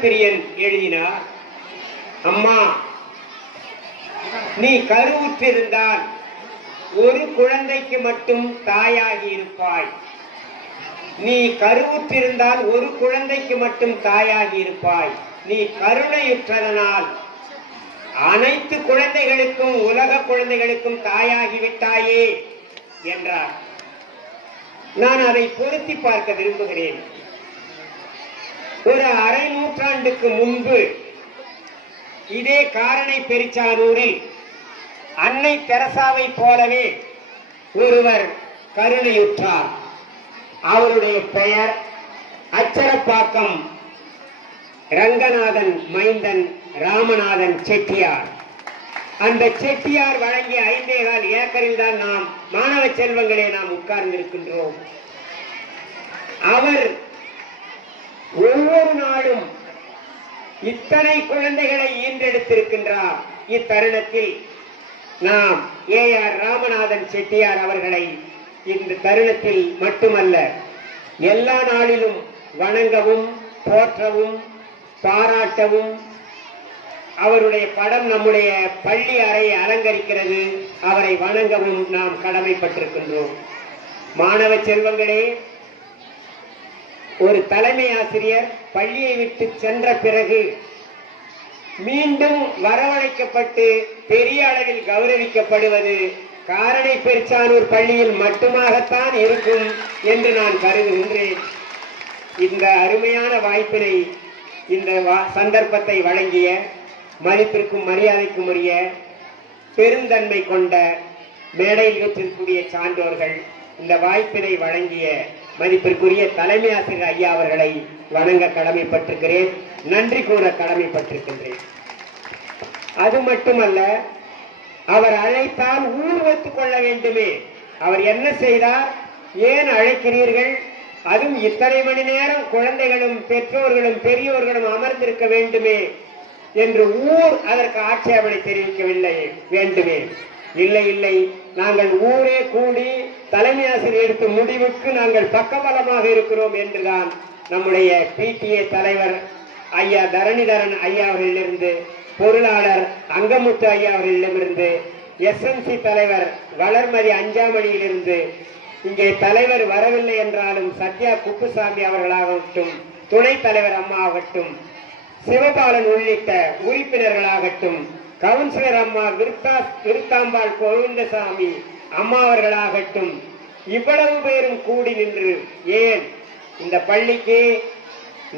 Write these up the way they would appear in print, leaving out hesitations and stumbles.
குணப்பிரியன் எழுதினார், அம்மா, நீ கருவுற்றிருந்தால் ஒரு குழந்தைக்கு மட்டும் தாயாகி இருப்பாய். நீ கருவுற்றிருந்தால் ஒரு குழந்தைக்கு மட்டும் தாயாகி இருப்பாய். நீ கருணையுற்றதனால் அனைத்து குழந்தைகளுக்கும், உலக குழந்தைகளுக்கும் தாயாகிவிட்டாயே என்றார். நான் அதை பொருத்தி பார்க்க விரும்புகிறேன். ஒரு அரை நூற்றாண்டுக்கு முன்பு இதே காரணை பெருச்சானூரில் அன்னை தெரசாவை போலவே ஒருவர் கருணையுற்றார். அவருடைய பெயர் அச்சரப்பாக்கம் ரங்கநாதன் மைந்தன் ராமநாதன் செட்டியார். அந்த செட்டியார் வழங்கிய 5.25 ஏக்கரில் தான் நாம் மாணவ செல்வங்களே நாம் உட்கார்ந்திருக்கின்றோம். அவர் ஒவ்வொரு நாளும் இத்தனை குழந்தைகளை ஈன்றெடுத்திருக்கின்றார். இத்தருணத்தில் நாம் ஏஆர் ராமநாதன் செட்டியார் அவர்களை இந்த தருணத்தில் மட்டுமல்ல எல்லா நாளிலும் வணங்கவும், போற்றவும், பாராட்டவும், அவருடைய படம் நம்முடைய பள்ளி அறையை அலங்கரிக்கிறது. அவரை வணங்கவும் நாம் கடமைப்பட்டிருக்கின்றோம். மாணவ செல்வங்களே, ஒரு தலைமை ஆசிரியர் பள்ளியை விட்டு சென்ற பிறகு மீண்டும் வரவழைக்கப்பட்டு பெரிய அளவில் கௌரவிக்கப்படுவது காரணை பெருச்சானூர் பள்ளியில் மட்டுமாகத்தான் இருக்கும் என்று நான் கருதுகின்றேன். இந்த அருமையான வாய்ப்பினை, இந்த சந்தர்ப்பத்தை வழங்கிய மதிப்பிற்கும் மரியாதைக்கும் உரிய பெருந்தன்மை கொண்ட மேடையில் வீற்றிருக்கக்கூடிய சான்றோர்கள், இந்த வாய்ப்பினை வழங்கிய மதிப்பிற்குரிய தலைமை ஆசிரியர் ஐயா அவர்களை வணங்க கடமைப்பட்டிருக்கிறேன், நன்றி கூற கடமைப்பட்டிருக்கின்றேன். அது மட்டுமல்ல, அவர் அழைத்தால் ஊர் ஒத்துக் கொள்ள வேண்டுமே. அவர் என்ன செய்தார்? ஏன் அழைக்கிறீர்கள், அதுவும் இத்தனை மணி நேரம் குழந்தைகளும் பெற்றோர்களும் பெரியோர்களும் அமர்ந்திருக்க வேண்டுமே என்று ஊர் அதற்கு ஆட்சேபனை தெரிவிக்கவில்லை வேண்டுமே. இல்லை இல்லை, நாங்கள் ஊரே கூடி தலைமை ஆசிரியர் எடுத்த முடிவுக்கு நாங்கள் பக்கபலமாக இருக்கிறோம் என்றுதான் நம்முடைய PTA தலைவர் ஐயா தரணிதரன் ஐயா அவர்களிலிருந்து, பொருளாளர் அங்கமுத்து ஐயா அவர்களிடமிருந்து, SMC தலைவர் வளர்மதி அஞ்சாமணியிலிருந்து, இங்கே தலைவர் வரவில்லை என்றாலும் சத்யா குப்புசாமி அவர்களாகட்டும், துணைத் தலைவர் அம்மா ஆகட்டும், சிவபாலன் உள்ளிட்ட உறுப்பினர்களாகட்டும், கவுன்சிலர் அம்மா விருத்தாம்பாள் கோவிந்தசாமி அம்மா அவர்களாகட்டும், இவ்வளவு பேரும் கூடி நின்று, ஏன் இந்த பள்ளிக்கு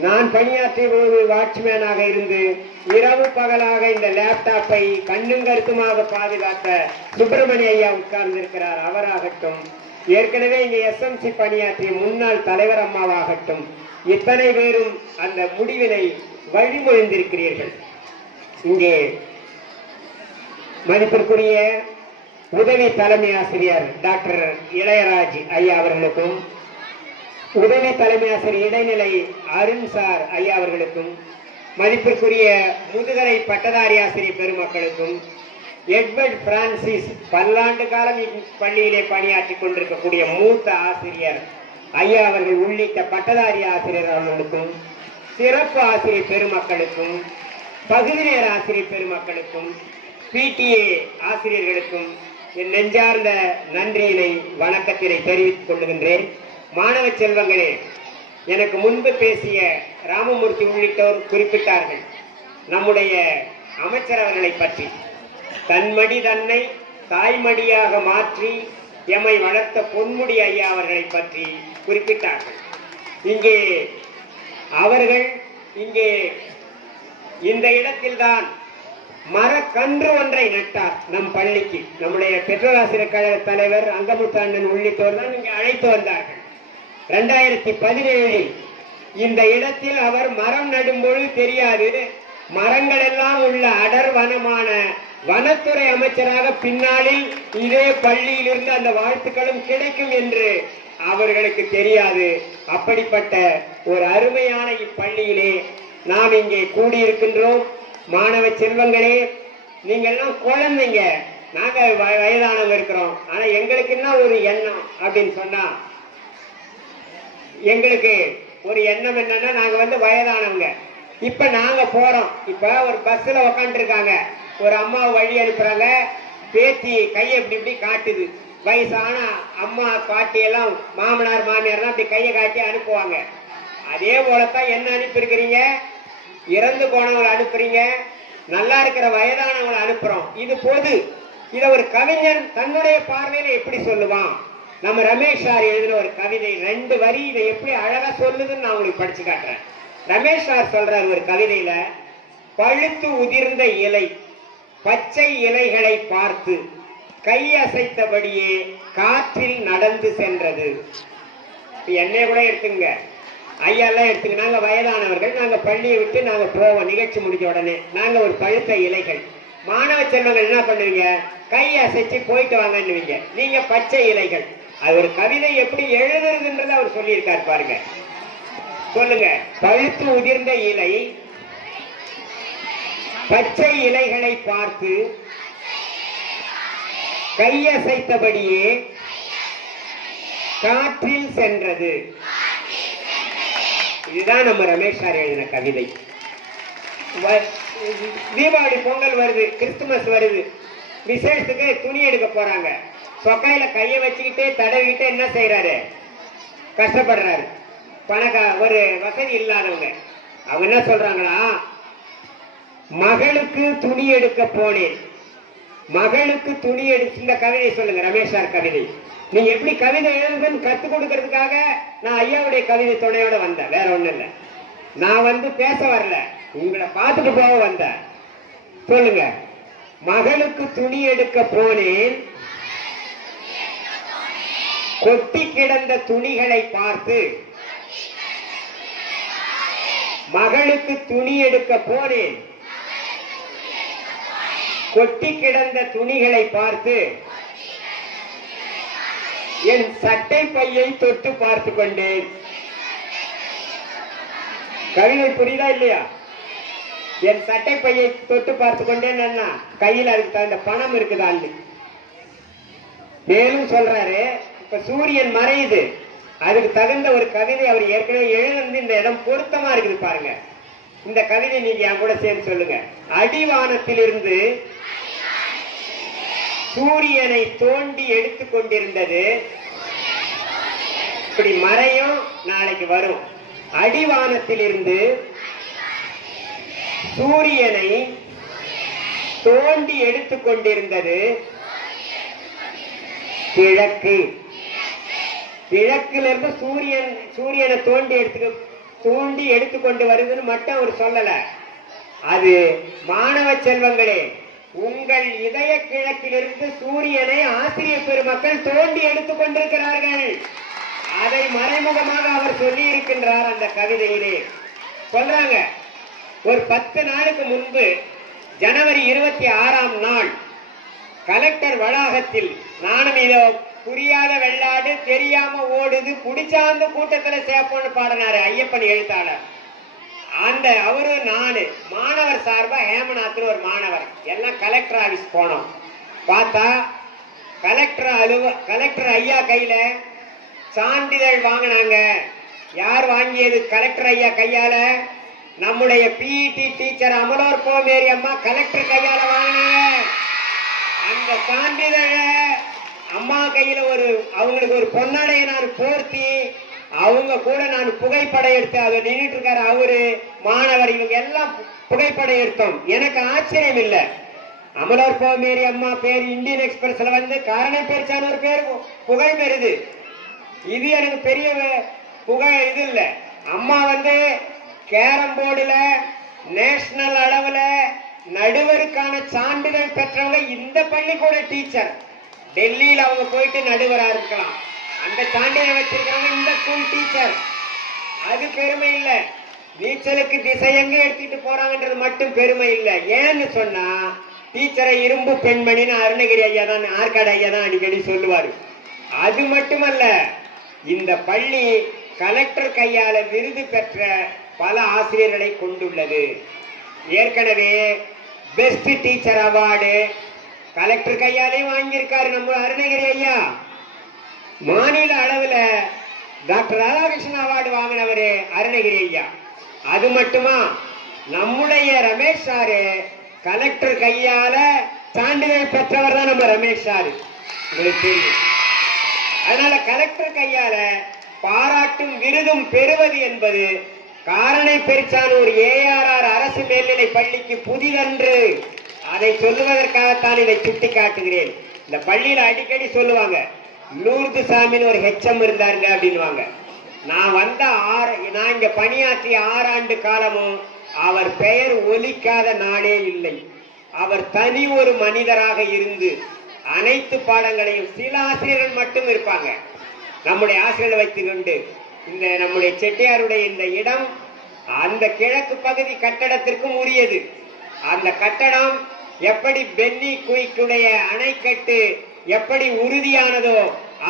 நான் பணியாற்றிய போது வாட்ச்மேனாக இருந்து இரவு பகலாக இந்த லேப்டாப்பை கண்ணும் கருத்துமாக பாதுகாத்த சுப்பிரமணிய ஐயா உட்கார்ந்திருக்கிறார், அவராகட்டும், ஏற்கனவே இங்கே SMC பணியாற்றிய முன்னாள் தலைவர் அம்மாவாகட்டும், இத்தனை பேரும் அந்த முடிவினை வழிமொழிந்திருக்கிறீர்கள். இங்கே மதிப்பிற்குரிய உதவி தலைமை ஆசிரியர் டாக்டர் இளையராஜ் ஐயா அவர்களுக்கும், உதவி தலைமை ஆசிரியர் இடைநிலை அருண் சார் ஐயா அவர்களுக்கும், மதிப்பிற்குரிய முதுகலை பட்டதாரி ஆசிரியர் பெருமக்களுக்கும், எட்வர்ட் பிரான்சிஸ் பல்லாண்டு காலம் இப்பள்ளியிலே பணியாற்றி கொண்டிருக்கக்கூடிய மூத்த ஆசிரியர் ஐயா அவர்கள் உள்ளிட்ட பட்டதாரி ஆசிரியர் அவர்களுக்கும், சிறப்பு ஆசிரியர் பெருமக்களுக்கும், பகுதி நேர ஆசிரியர் பெருமக்களுக்கும், PTA ஆசிரியர்களுக்கும் என் நெஞ்சார்ந்த நன்றியினை வணக்கத்தினை தெரிவித்துக் கொள்ளுகின்றேன். மாணவ செல்வங்களே, எனக்கு முன்பு பேசிய ராமமூர்த்தி உள்ளிட்டோர் குறிப்பிட்டார்கள் நம்முடைய அமைச்சர் அவர்களை பற்றி. தன்மடி தன்னை தாய்மடியாக மாற்றி எம்மை வளர்த்த பொன்முடி ஐயா அவர்களை பற்றி குறிப்பிட்டார்கள். இங்கே அவர்கள் இந்த இடத்தில்தான் மரக்கன்று ஒன்றை நட்டார் நம் பள்ளிக்கு. நம்முடைய பெற்றோராசிரியர் கழக தலைவர் அங்கமுத்து அண்ணன் உள்ளிட்டோர் தான் இங்கே அழைத்து வந்தார்கள். 2017 இந்த இடத்தில் அவர் மரம் நடும்பொழுது தெரியாது, மரங்கள் எல்லாம் உள்ள அடர் வனமான வனத்துறை அமைச்சராக பின்னாளில் இதே பள்ளியிலிருந்து அந்த வாழ்த்துக்களும் கிடைக்கும் என்று அவர்களுக்கு தெரியாது. அப்படிப்பட்ட ஒரு அருமையான இப்பள்ளியிலே நாம் இங்கே கூடியிருக்கின்றோம். மாணவ செல்வங்களே, நீங்கள்லாம் குழந்தைங்க, நாங்க வயதானவங்க இருக்கிறோம். ஆனா எங்களுக்கு என்ன ஒரு எண்ணம் அப்படின்னு சொன்னா, எங்களுக்கு ஒரு எண்ணம் என்னன்னா, நாங்க வயதானவங்க, இப்ப நாங்க போறோம். இப்ப ஒரு பஸ்ல உக்காந்து இருக்காங்க, ஒரு அம்மா வழி அனுப்புறாங்க, பேத்தி கையை இப்படி இப்படி காட்டுது. வயசான அம்மா பாட்டி எல்லாம் மாமனார் மாமியார்லாம் அப்படி கையை காட்டி அனுப்புவாங்க. அதே போலத்தான் என்ன அனுப்பியிருக்கிறீங்க, இறந்து போனவங்களை அனுப்புறீங்க, நல்லா இருக்கிற வயதானவங்களை அனுப்புறோம். இது பொது. இத ஒரு கவிஞர் தன்னுடைய பார்வையில எப்படி சொல்லுவான்? நம்ம ரமேஷ் சார் எழுதின ஒரு கவிதை 2 வரி இதை எப்படி அழகா சொல்லுதுன்னு நான் உங்களுக்கு படிச்சு காட்டுறேன். ரமேஷ் சார் சொல்றாரு ஒரு கவிதையில, பழுத்து உதிர்ந்த இலை பச்சை இலைகளை பார்த்து கை அசைத்தபடியே காற்றில் நடந்து சென்றது. என்னைய கூட எடுத்துங்க, ஐயாலாம் எடுத்துங்க. நாங்க வயதானவர்கள், நாங்க பள்ளியை விட்டு நாங்க போவோம். நிகழ்ச்சி முடிஞ்ச உடனே நாங்க ஒரு பழுத்த இலைகள். மாணவ செல்வங்கள் என்ன பண்ணுவீங்க? கை அசைச்சு போயிட்டு வாங்கன்னுவீங்க. நீங்க பச்சை இலைகள். அது ஒரு கவிதை எப்படி எழுதுறதுன்றது அவர் சொல்லியிருக்காரு பாருங்க. சொல்லுங்க. பழுத்து உதிர்ந்த இலை பச்சை இலைகளை பார்த்து கையசைத்தபடியே காற்றில் சென்றது. இதுதான் நம்ம ரமேஷ் சார் எழுதின கவிதை. தீபாவளி, பொங்கல் வருது, கிறிஸ்துமஸ் வருது, விசேஷத்துக்கு துணி எடுக்க போறாங்க. சொக்கையில கையை வச்சுக்கிட்டே தடவிக்கிட்டே என்ன செய்யறாரு? கஷ்டப்படுறாரு. ஒரு வசதி இல்லாதவங்க அவங்க என்ன சொல்றாங்களா, மகளுக்கு துணி எடுக்க போனேன், மகளுக்கு துணி எடுத்து. இந்த கவிதை சொல்லுங்க, ரமேஷ் சார் கவிதை. நீங்க எப்படி கவிதை எழுதுன்னு கத்து கொடுக்கறதுக்காக நான் ஐயாவுடைய கவிதை துணையோட வந்தேன், வேற ஒண்ணு இல்ல. நான் பேச வரல, உங்களை பார்த்துட்டு போக வந்தேன். சொல்லுங்க. மகளுக்கு துணி எடுக்க போனேன், கொட்டி கிடந்த துணிகளை பார்த்து. மகளுக்கு துணி எடுக்க போனேன், கொட்டி கிடந்த துணிகளை பார்த்து என் சட்டை பையை தொட்டு பார்த்து கொண்டேன். கவிதை புரியுதா இல்லையா? என் சட்டை பையை தொட்டு பார்த்து கொண்டேன். என்ன கையில் அதுக்கு தகுந்த பணம் இருக்குதான்னு மேலும் சொல்றாரு. இப்ப சூரியன் மறையுது, அதுக்கு தகுந்த ஒரு கவிதை அவர் ஏற்கனவே எழுந்து இந்த இடம் பொருத்தமா இருக்குது பாருங்க. இந்த கவிதை நீங்க என் கூட சேர்ந்து சொல்லுங்க. அடிவானத்திலிருந்து சூரியனை தோண்டி எடுத்துக் கொண்டிருந்தது, இப்படி மறையும், நாளைக்கு வரும். அடிவானத்திலிருந்து சூரியனை தோண்டி எடுத்துக் கொண்டிருந்தது கிழக்கு. கிழக்கிலிருந்து சூரியனை தோண்டி எடுத்துக்கொண்டு வருதுன்னு மட்டும் அவர் சொல்லல. அது மாணவ செல்வங்களே, உங்கள் இதய கிழக்கிலிருந்து சூரியனை ஆசிரியர் பெருமக்கள் தோண்டி எடுத்துக் கொண்டிருக்கிறார்கள். அதை மறைமுகமாக அவர் சொல்லி இருக்கின்றார் அந்த கவிதையிலே. சொல்றாங்க, ஒரு 10 நாளுக்கு முன்பு ஜனவரி 26ஆம் நாள் கலெக்டர் வளாகத்தில், நானும் இதோ புரியாத வெள்ளாடு தெரியாம ஓடுது புடிச்சாந்து கூட்டத்துல சேர்ப்போன்னு பாடினாரு ஐயப்பன் எழுத்தாளர். அந்த அவரு நானு மாணவர் சார்பா ஹேமநாத் ஒரு மாணவர் எல்லாம் கலெக்டர் ஆபீஸ் போனோம். பார்த்தா கலெக்டர் ஐயா கையில சான்றிதழ் வாங்கினாங்க. யார் வாங்கியது? கலெக்டர் ஐயா கையால. நம்முடைய பிஇடி டீச்சர் அமலோர் கோமேரி அம்மா கலெக்டர் கையால வாங்கினாங்க. அந்த சான்றிதழ அம்மா கையில அவங்களுக்கு ஒரு பொன்னாடையை நான் போர்த்தி, அவங்க கூட நான் புகைப்படம் எடுத்து, அதை நின்றுட்டு இருக்காரு அவரு மாணவர், இவங்க எல்லாம் புகைப்படம் எடுத்தோம். எனக்கு ஆச்சரியம் இல்லை. அமலோர் கோமேரி அம்மா பேர் இந்தியன் எக்ஸ்பிரஸ்ல காரணை பேர்ச்சான ஒரு பேர் புகை பெறுது. இது எனக்கு பெரிய புகை இது இல்ல. அம்மா கேரம் போர்டுல நேஷனல் அளவுல நடுவருக்கான சான்றிதழ் பெற்றவங்க. இந்த பள்ளிக்கூட டீச்சர் டெல்லியில அவங்க போயிட்டு நடுவரா இருக்கலாம். அந்த சான்றிதழ் வச்சிருக்கிறவங்க இந்த ஸ்கூல் டீச்சர். அது பெருமை இல்ல. நீச்சலுக்கு திசை எங்க எடுத்துட்டு போறாங்கன்றது மட்டும் பெருமை இல்லை. ஏன்னு சொன்னா டீச்சரை இரும்பு பெண்மணின்னு அருணகிரி ஐயா தான், ஆற்காடு ஐயா தான் அடிக்கடி சொல்லுவாரு. அது மட்டுமல்ல, இந்த பள்ளி கலெக்டர் கையால விருது பெற்ற பல ஆசிரியர்களை கொண்டுள்ளது. ஏற்கனவே பெஸ்ட் டீச்சர் அவார்டு கலெக்டர் கையாலே வாங்கியிருக்காரு நம்ம அருணகிரி ஐயா. மாநில அளவுல டாக்டர் ராதாகிருஷ்ணன் அவார்டு வாங்கினவரு அருணகிரி ஐயா. அது மட்டுமா, நம்முடைய ரமேஷ் சாரு கலெக்டர் கையால சான்றிதழ் பெற்றவர் தான் நம்ம ரமேஷ் சாரு. அதனால கலெக்டர் கையால பாராட்டும் விருதும் பெறுவது என்பது காரணை பெருச்சானூர் ஏஆர்ஆர் அரசு மேல்நிலை பள்ளிக்கு புதிதன்று. அதை சொல்லுவதற்காகத்தான் இதை சுட்டி காட்டுகிறேன். இந்த பள்ளியில அடிக்கடி சொல்லுவாங்க, லூர்து சாமின்னு ஒரு ஹெச்எம் இருந்தாருங்க அப்படின்வாங்க. நான் வந்த நான் இங்க பணியாற்றிய 6 ஆண்டு காலமும் அவர் பெயர் ஒலிக்காத நாளே இல்லை. அவர் தனி ஒரு மனிதராக இருந்து அனைத்து பாடங்களையும், சில ஆசிரியர்கள் மட்டும் இருப்பாங்க, நம்முடைய ஆசிரியர்கள் வைத்துக் கொண்டு இந்த நம்முடைய செட்டியாருடைய இந்த இடம் அந்த கிழக்கு பகுதி கட்டடத்திற்கும் உரியது. அந்த கட்டடம் எப்படி பென்னி குயிக்குடைய அணைக்கட்டு எப்படி உறுதியானதோ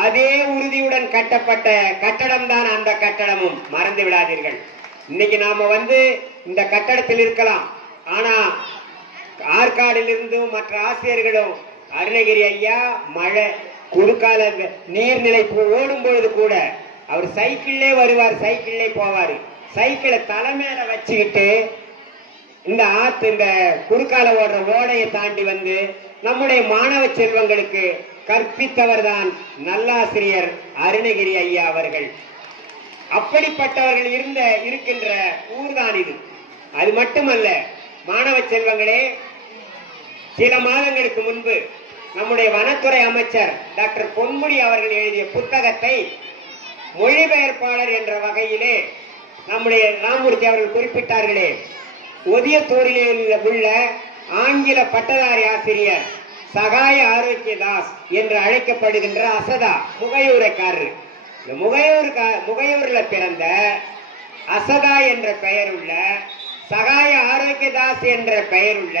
அதே உறுதியுடன் கட்டப்பட்ட கட்டடம் தான் அந்த கட்டடமும். மறந்து விடாதீர்கள். இன்னைக்கு நாம இந்த கட்டடத்தில் இருக்கலாம், ஆனா ஆற்காடிலிருந்தும் மற்ற ஆசிரியர்களும் அருணகிரி ஐயா மழை குறுக்கால நீர்நிலை ஓடும் பொழுது கூட அவர் சைக்கிள்லே வருவார், சைக்கிள்லே போவார். சைக்கிளை தலைமையில வச்சுக்கிட்டு இந்த இந்த குறுக்கால ஓடுற ஓடையை தாண்டி நம்முடைய மாணவ செல்வங்களுக்கு கற்பித்தவர் தான் நல்லாசிரியர் அருணகிரி ஐயா அவர்கள். அப்படிப்பட்டவர்கள் இருக்கின்ற ஊர்தான் இது. அது மட்டுமல்ல மாணவ செல்வங்களே, சில மாதங்களுக்கு முன்பு நம்முடைய வனத்துறை அமைச்சர் டாக்டர் பொன்முடி அவர்கள் எழுதிய புத்தகத்தை மொழிபெயர்ப்பாளர் என்ற வகையிலே நம்முடைய ராமூர்த்தி அவர்கள் குறிப்பிட்டார்களே, ஒதியத்தூரிலே உள்ள ஆங்கில பட்டதாரி ஆசிரியர் சகாய ஆரோக்கியதாஸ் என்று அழைக்கப்படுகின்ற அசதா முகையூரைக்காரர். இந்த முகையூர்ல பிறந்த அசதா என்ற பெயருள்ள சகாய ஆரோக்கியதாஸ் என்ற பெயருள்ள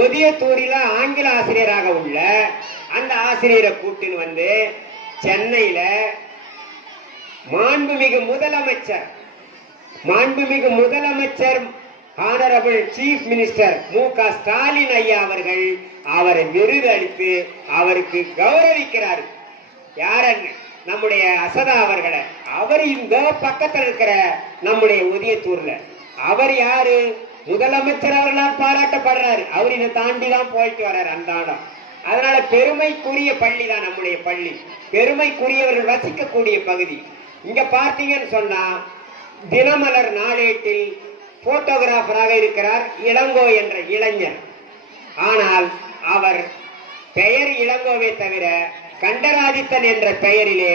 ஒதியத்தூரில ஆங்கில ஆசிரியராக உள்ள அந்த ஆசிரியரை கூட்டின்னு சென்னையில மாண்புமிகு முதலமைச்சர் ஆனரபிள் சீஃப் மினிஸ்டர் மு.க. ஸ்டாலின் ஐயா அவர்கள் அவரை விருது அளித்து அவருக்கு கௌரவிக்கிறார். யாரன்னு? நம்முடைய அசதா அவர்களை. அவர் இந்த பக்கத்தில் இருக்கிற நம்முடைய ஒதியத்தூர்ல அவர் யாரு? முதலமைச்சர் அவர்களால் பாராட்டப்படுறாரு. அவர் இதை தாண்டி தான் போயிட்டு வர்றாரு அந்த ஆடம். அதனால பெருமைக்குரிய பள்ளி தான் நம்முடைய பள்ளி. பெருமைக்குரியவர்கள் வசிக்கக்கூடிய பகுதி. இங்க பார்த்தீங்கன்னு சொன்னா தினமலர் நாளேட்டில் போட்டோகிராஃபராக இருக்கிறார் இளங்கோ என்ற இளைஞர். ஆனால் அவர் பெயர் இளங்கோவை தவிர கண்டராதித்தன் என்ற பெயரிலே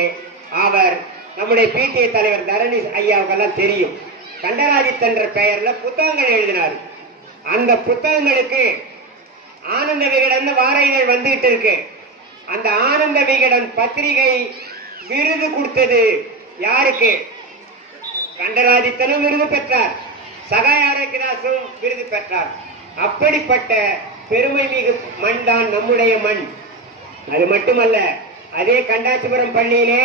அவர் நம்முடைய பிடிஏ தலைவர் தரணி ஐயாவுக்கெல்லாம் தெரியும். கண்டராதித்தன் என்ற பெயர்ல புத்தகங்கள் எழுதினார். அந்த புத்தகங்களுக்கு ஆனந்த விகடன் வார இதழ் வந்துகிட்டு இருக்கு. அந்த ஆனந்த விகடன் பத்திரிகை விருது கொடுத்தது யாருக்கு? கண்டராதித்தனும் விருது பெற்றார், சகாய ஆரோக்கியதாசும் விருது பெற்றார். அப்படிப்பட்ட பெருமை மிகு மண் தான் நம்முடைய மண். அது மட்டுமல்ல, அதே கண்டாச்சிபுரம் பள்ளியிலே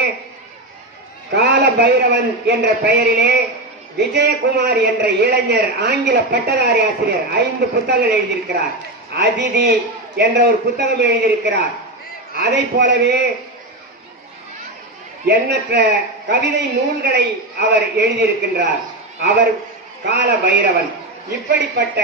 கால பைரவன் என்ற பெயரிலே விஜயகுமார் என்ற இளைஞர் ஆங்கில பட்டதாரி ஆசிரியர் 5 புத்தகங்கள் எழுதியிருக்கிறார். அதிதி என்ற ஒரு புத்தகம் எழுதியிருக்கிறார். அதை போலவே எண்ணற்ற கவிதை நூல்களை அவர் எழுதியிருக்கின்றார். அவர் கால பைரவன். இப்படிப்பட்ட